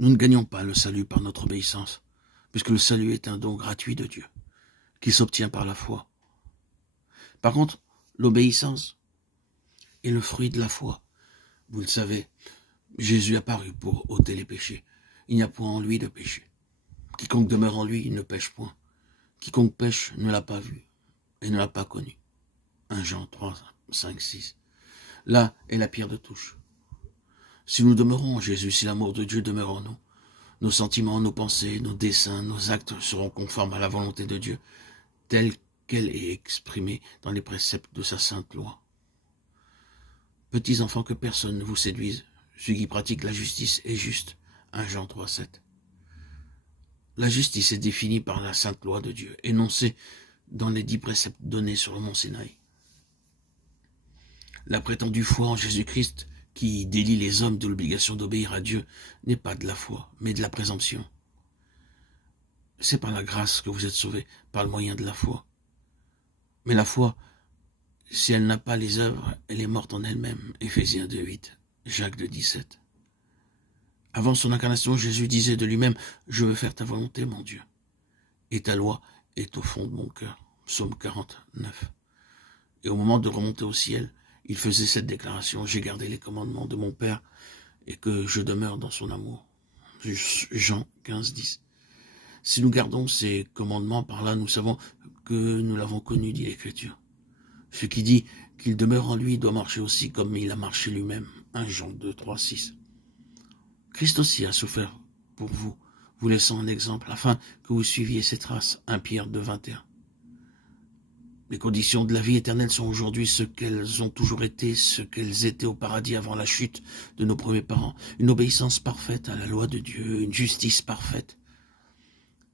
Nous ne gagnons pas le salut par notre obéissance, puisque le salut est un don gratuit de Dieu, qui s'obtient par la foi. Par contre, l'obéissance est le fruit de la foi. Vous le savez, Jésus est apparu pour ôter les péchés. Il n'y a point en lui de péché. Quiconque demeure en lui, il ne pêche point. Quiconque pêche ne l'a pas vu et ne l'a pas connu. 1 Jean 3, 5, 6. Là est la pierre de touche. Si nous demeurons en Jésus, si l'amour de Dieu demeure en nous, nos sentiments, nos pensées, nos desseins, nos actes seront conformes à la volonté de Dieu, telle qu'elle est exprimée dans les préceptes de sa sainte loi. Petits enfants, que personne ne vous séduise. Celui qui pratique la justice est juste. 1 Jean 3, 7. La justice est définie par la sainte loi de Dieu, énoncée dans les 10 préceptes donnés sur le mont Sinaï. La prétendue foi en Jésus-Christ, qui délie les hommes de l'obligation d'obéir à Dieu, n'est pas de la foi, mais de la présomption. C'est par la grâce que vous êtes sauvés, par le moyen de la foi. Mais la foi, si elle n'a pas les œuvres, elle est morte en elle-même. Éphésiens 2, 8, Jacques 2, 17. Avant son incarnation, Jésus disait de lui-même, « Je veux faire ta volonté, mon Dieu, et ta loi est au fond de mon cœur. » Psaume 49. Et au moment de remonter au ciel, il faisait cette déclaration, « J'ai gardé les commandements de mon Père et que je demeure dans son amour. » Jean 15, 10. Si nous gardons ces commandements, par là nous savons que nous l'avons connu, dit l'Écriture. Ce qui dit qu'il demeure en lui doit marcher aussi comme il a marché lui-même. 1 Jean 2, 3, 6. Christ aussi a souffert pour vous, vous laissant un exemple, afin que vous suiviez ses traces. 1 Pierre 2, 21. Les conditions de la vie éternelle sont aujourd'hui ce qu'elles ont toujours été, ce qu'elles étaient au paradis avant la chute de nos premiers parents. Une obéissance parfaite à la loi de Dieu, une justice parfaite.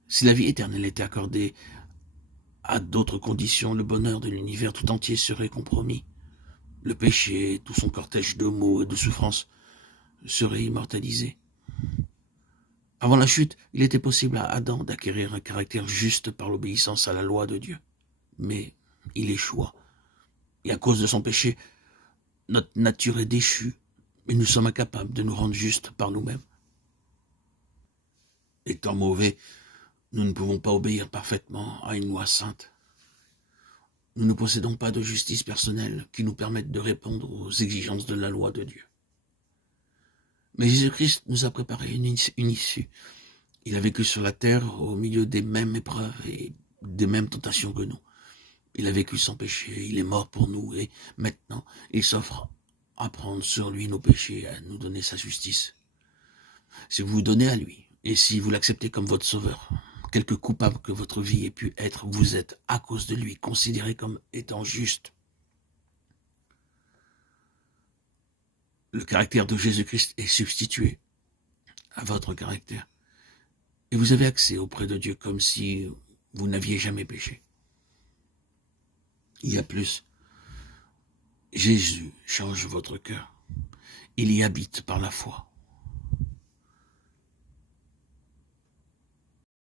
Si la vie éternelle était accordée à d'autres conditions, le bonheur de l'univers tout entier serait compromis. Le péché, tout son cortège de maux et de souffrances, serait immortalisé. Avant la chute, il était possible à Adam d'acquérir un caractère juste par l'obéissance à la loi de Dieu. Mais il échoua. Et à cause de son péché, notre nature est déchue, et nous sommes incapables de nous rendre justes par nous-mêmes. Étant mauvais, nous ne pouvons pas obéir parfaitement à une loi sainte. Nous ne possédons pas de justice personnelle qui nous permette de répondre aux exigences de la loi de Dieu. Mais Jésus-Christ nous a préparé une issue. Il a vécu sur la terre au milieu des mêmes épreuves et des mêmes tentations que nous. Il a vécu sans péché, il est mort pour nous et maintenant il s'offre à prendre sur lui nos péchés et à nous donner sa justice. Si vous vous donnez à lui et si vous l'acceptez comme votre sauveur, quelque coupable que votre vie ait pu être, vous êtes à cause de lui considéré comme étant juste. Le caractère de Jésus-Christ est substitué à votre caractère. Et vous avez accès auprès de Dieu comme si vous n'aviez jamais péché. Il y a plus. Jésus change votre cœur. Il y habite par la foi.